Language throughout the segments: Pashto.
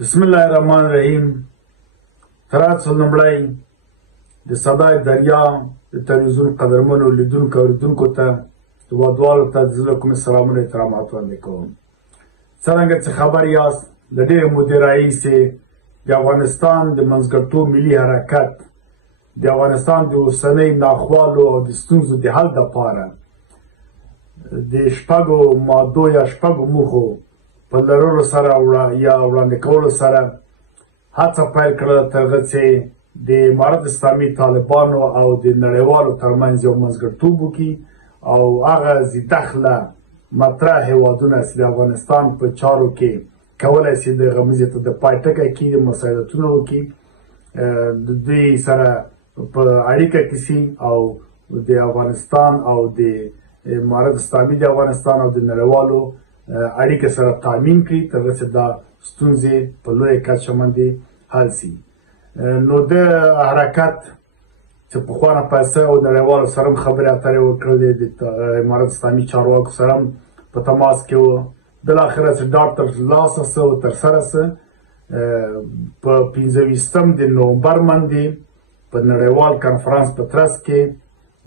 بسم الله الرحمن الرحیم. ترات لومړی د صدای دریا د تلویزیون قدرمنو لیدونکو اوریدونکو ته د وادوالو ته د زړه کومې سلامونه احترامات وړاندې کوم. څرنګه چې خبر یاست د ډېرې مودې راهیسې د افغانستان د منځګړیتوب ملي حرکت د افغانستان د اوسنۍ ناخوالو او د ستونزو د حل دپاره د شپږو مادو یا شپږو موخو په لرلو سره یا وړاندې کولو سره هڅه پیل کړله تر هغه چې د امارت اسلامي طالبانو او د نړیوالو ترمنځ یو منځګړیتوب وکړي او هغه ذیدخله مطرح هېوادونه چې د افغانستان په چارو کې کولی شي د غمیزې ته د پای ټکی کړي، مساعدتونه وکړي، د دوی سره په اړیکه کې شي او د افغانستان او د امارت اسلامي د افغانستان او د نړیوالو اړیکې سره تامین کړي تر څو چې دا ستونزې په لویه کچه باندې حل شي. نو د حرکت چې پخوانه پیسه او نړیوالو سره هم خبرې اترې وکړلې، د امارت اسلامي چارواکو سره هم په تماس کې وه. بالاخره چې ډاډ ترلاسه شه او ترسره شه، په 15 د نومبر باندې په نړیوال کنفرانس په ترڅ کې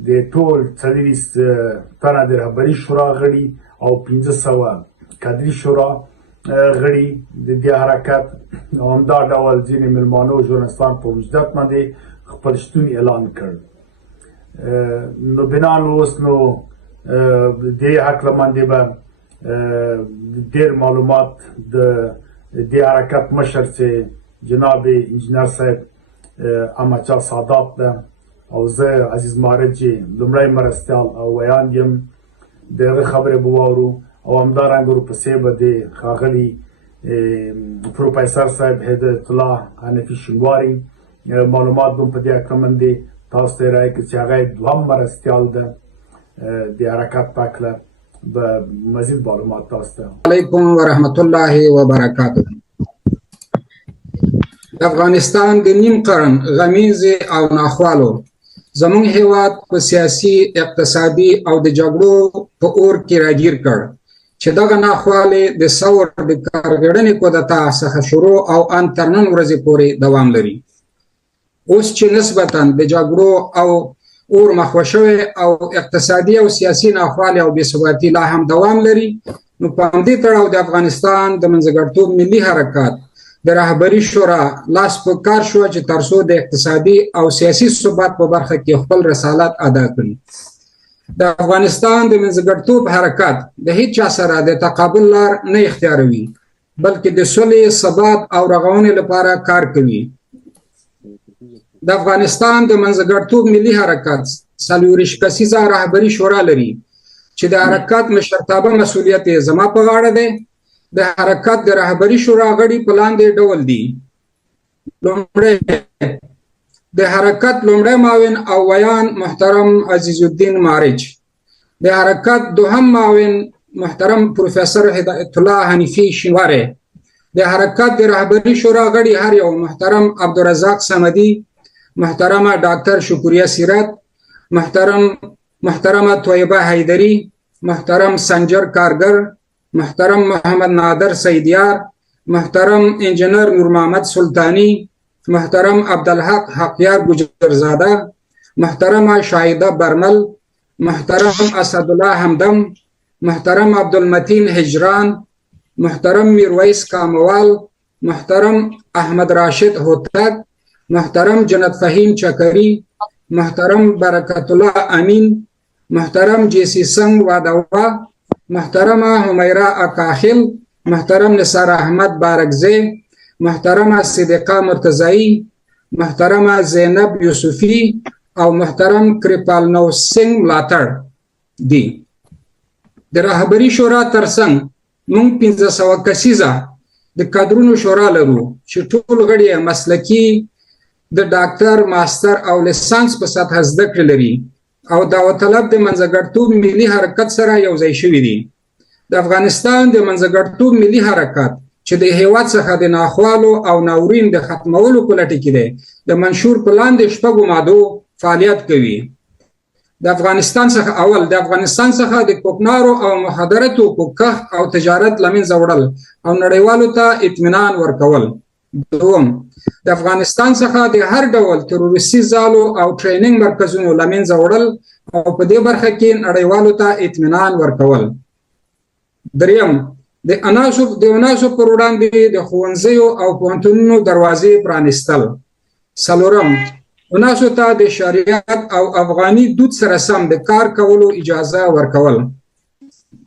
د ټول 40 تنه د رهبري شورا غړي او 500 کادري شورا غړي د دې حرکت همدا ډول ځینې مېلمانو ژورنالستان په وجدت باندې خپل شتون اعلان کړ. نو بنا اوس نو دې هکله باندې به ډېر معلومات د دې حرکت مشر چې جناب انجینر صاحب احمدشاه سادات ده او زه عزیز مارج لومړی مرستیال او ویاند یم، د هغه خبرې به واورو او همدارنګه ورپسې به د ښاغلي پروفیسر صاحب هدایت الله حنفي شینواري معلومات به هم په دې هکله باندې تاسو ته رایې کړي چې هغه یې دوهم مرستیال ده د حرکت په هکله به مزید معلومات تاسو ته. علیکم ورحمت الله وبرکاته. د افغانستان د نیم قرن غمیزې او ناخوالو زموږ هیواد په سیاسي، اقتصادي او د جګړو په اور کې راګیر کړ چې دغه ناخوالې د ثور د کارغړنې کودتا څخه شروع او ان تر نن ورځې پورې دوام لري. اوس چې نسبتاً د جګړو او اور مخوه شوی او اقتصادي او سیاسي ناخوالې او بېثباتي لا هم دوام لري، نو په همدې تړاو د افغانستان د منځګړیتوب ملي حرکت د رهبري شورا لاس په کار شو چې تر څو د اقتصادي او سیاسي ثبات په برخه کې خپل رسالت ادا کړي. د افغانستان د منځګړیتوب حرکت د هیڅ چا سره د تقابل لار نه اختیاروي، بلکې د سولې، ثبات او رغونې لپاره کار کوي. د افغانستان د منځګړیتوب ملي حرکت 40 کسیزه رهبري شورا لري چې د حرکت مشرتابه مسؤلیت یې زما په غاړه دی. د حرکت د رهبري شورا غړي په لاندې ډول دي: لومړی د حرکت لومړی معاون او ویان محترم عزیز الدین مارج، د حرکت دوهم معاون محترم پروفیسر هدایت الله حنفي شینواری، د حرکت د رهبري شورا غړي هر یو محترم عبدالرزاق صمدي، محترمه ډاکټر شکریه سیرت، محترمه طیبه حیدری، محترم سنجر کارگر، محترم محمد نادر سیدیار، محترم انجینر نور محمد سلطانی، محترم عبدالحق حقیار گجرزاده، محترمه شاهده برمل، محترم اسدالله حمدم، محترم عبدالمتین هجران، محترم میرویس کاموال، محترم احمد راشد هوتک، محترم جنت فهیم چکری، محترم برکت الله امین، محترم جیسی سنگ وادوا، محترمه حمیرا اکاخل، محترم نثار احمد بارکزی، محترمه صدیقه مرتضایی، محترمه زینب یوسفی او محترم کرپال نو سنگ ملاتړ دي. د رهبري شورا ترڅنګ موږ 1500 کسیزه د کادرونو شورا لرو چې ټول غړي مسلکي د ډاکټر، ماستر او لیسانس په سطح زده کړې لري او دعوت طلب د منځګړیتوب ملي حرکت سره یو ځای شوي دي. د افغانستان د منځګړیتوب ملي حرکت چې د هیواد څخه د ناخوالو او ناورین د ختمولو په لټه کې دی، د منشور په لاندې شپږو مادو فعالیت کوي. د افغانستان څخه د کوکنارو او مخدره توکو کښت او تجارت له منځه وړل او نړیوالو ته اطمینان ورکول، دوم د افغانستان څخه د هر ډول تروریستي ځالو او ټریننګ مرکزونو له منځه وړل او په دې برخه کې نړیوالو ته اطمینان ورکول. دریم د اناسو پر وړاندې د ښوونځیو او پوهنتونونو دروازې پرانیستل. څلورم اناسو ته د شریعت او افغاني دود سره سم د کار کولو اجازه ورکول.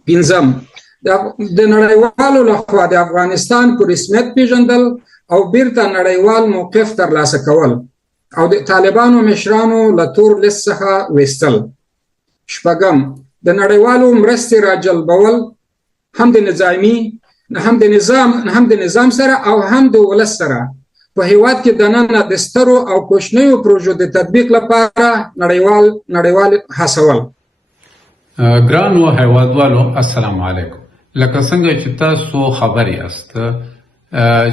پنځم د نړیوالو لخوا د افغانستان په رسمیت پیژندل او بیرته نړیوال موقف ترلاسه کول او د طالبانو مشرانو له تور لیست څخه ویستل. شپږم د نړیوالو مرستې راجلبول هم د نظام سره او هم د ولس سره په هیواد کې دننه د سترو او کوچنیو پروژو د تطبیق لپاره نړیوال هڅول. ګرانو هیوادوالو السلام علیکم. لکه څنګه چې تاسو خبر یاست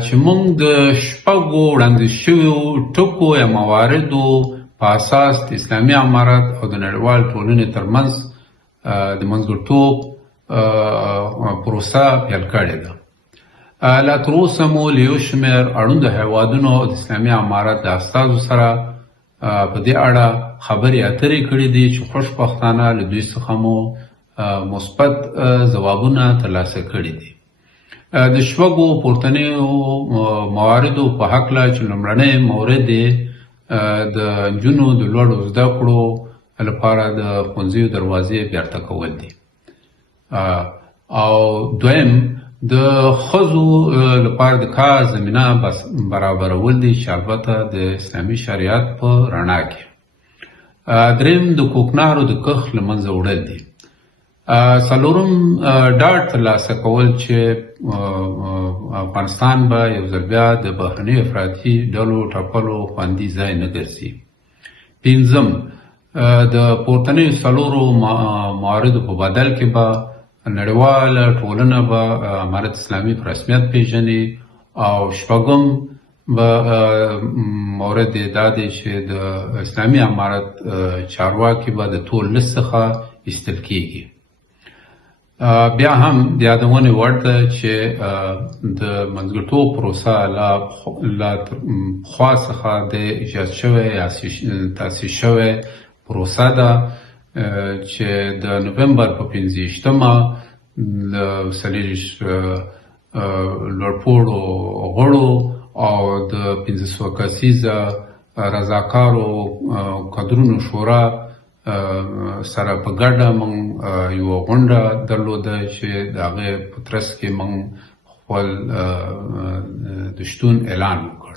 چې موږ د شپږو وړاندې شویو ټکو یا مواردو په اساس د اسلامي امارت او د نړیوال ټولنې ترمنځ د منځګړیتوب پروسه پیل کړې ده. لا تر اوسه مو له یو شمېر اړوندو هیوادونو او د اسلامي امارت د استازو سره په دې اړه خبرې اترې کړې دي چې خوشبختانه له دوی څخه مو مثبت ځوابونه ترلاسه کړي دي. د شپږو پورتنیو مواردو په هکله چې لومړنی مورد د نجونو د لوړو زده کړو لپاره د ښوونځیو دروازې بیرته کول دي، او دویم د ښځو لپاره د کار زمینه برابرول دي چې البته د اسلامي شریعت په رڼا کې. دریم د کوکنارو د کښت له منځه وړل دي. څلورم ډاډ ترلاسه کول چې افغانستان به یو ځل بیا د بهرنیو افراطي ډلو ټاکلو خوندي ځای نه ګرځي. پنځم د پورتنیو څلورو مواردو په بدل کې به نړیواله ټولنه به امارت اسلامي په رسمیت پیژني. او شپږم به مورد دا دی چې د اسلامي امارت چارواکي به د تور لیست څخه ایستل کیږي. بیا هم د یادونې وړ ده چې د منځګړیتوب پروسه له پخوا څخه د ایجاد شوې یا تاسیس شوې پروسه ده چې د نومبر په 25مه له 40 لوړپوړو غړو او د 500 کسیزه رضاکارو کادرونو شورا سره په ګډه موږ یوه غونډه درلوده چې د هغې په ترڅ کې موږ خپل د شتون اعلان وکړ.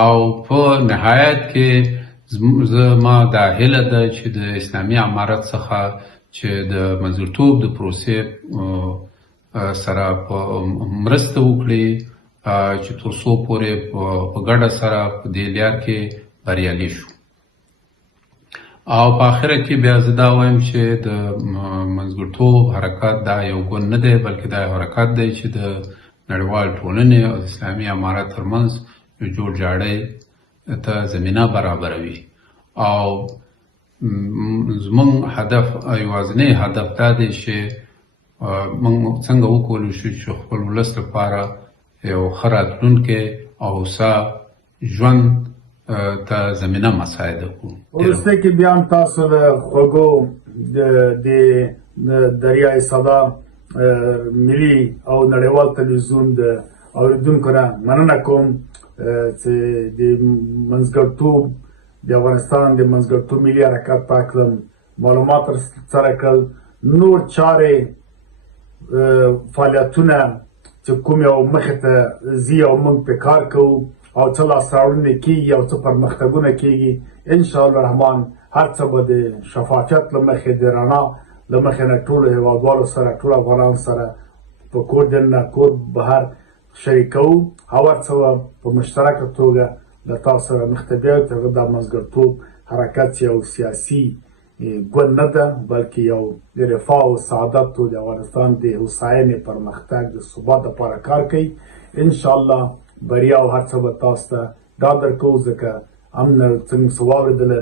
او په نهایت کې زما دا هیله ده چې د اسلامي امارت څخه چې د منځګړیتوب د پروسې سره په مرسته وکړي چې تر څو پورې په ګډه سره په دې لار کې بریالي شو. او په آخره کې بیا زه دا وایم چې د منځګړیتوب حرکت دا یو ګوند نه دی، بلکې دا یو حرکت دی چې د نړیوال ټولنې او د اسلامي امارت ترمنځ یو جوړجاړی ته زمینه برابروي. او زموږ هدف یوازینی هدف دا دی چې موږ څنګه وکولی شو چې خپل ولس لپاره یو ښه راتلونکی او هوسا ژوند ته زمینه مساعده کړو. وروسته کې بیا هم تاسو د خوږو د دریای صدا ملي او نړیوال تلویزیون د اوریدونکو نه مننه کوم چې د منځګړیتوب د افغانستان د منځګړیتوب ملي حرکت په هکله معلومات سره کړل. نور چارې فعالیتونه چې کوم یو مخې ته ځي او موږ پرې کار کوو او څه لاسته راوړنې کېږي او څه پرمختګونه کېږي، انشاءالله رحمان هر څه به د شفافیت له مخې د رڼا له مخې نه ټولو هېوادوالو سره ټولو افغانانو سره په کور دننه کور بهر شریکوو او هر څه په مشترکه توګه له تاسو سره مخ ته بیایو. تر دا منځګړیتوب حرکت یو سیاسي ګوند نه ده، بلکې یو د رفاه او سعادت او د افغانستان د هوساینې پرمختګ د ثبات لپاره کار کوي. انشاءالله بریا او هر څه به تاسو ته ډاډ درکوو، ځکه څنګه څه واورېدله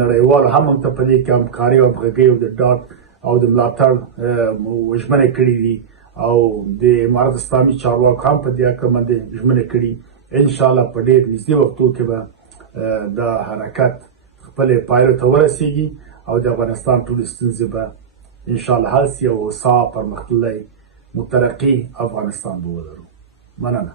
نړیوالو هم ته په دې کې همکاري او همغږۍ او د ډاډ او د ملاتړ ژمنې کړي دي او د امارت اسلامي چارواکو هم په دې اړه باندې ژمنه کړې ان شاء الله په ډېر نږدې وختو کې به دا حرکت خپل پایلو ته ورسیږي او د افغانستان ټولې ستونزې به ان شاء الله حل سي او هوسا پرمختللی مترقي افغانستان به ولرو. مننه.